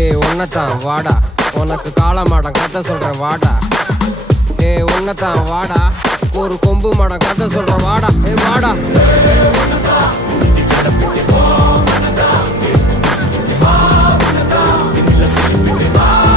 ஏய் ஒன்னதான் வாடா, உனக்கு காளமாடம் கதை சொல்றேன் வாடா. ஏய் ஒன்னதான் வாடா, ஒரு கொம்பு மாடம் கதை சொல்றேன் வாடா. ஏய் வாடா. Wow.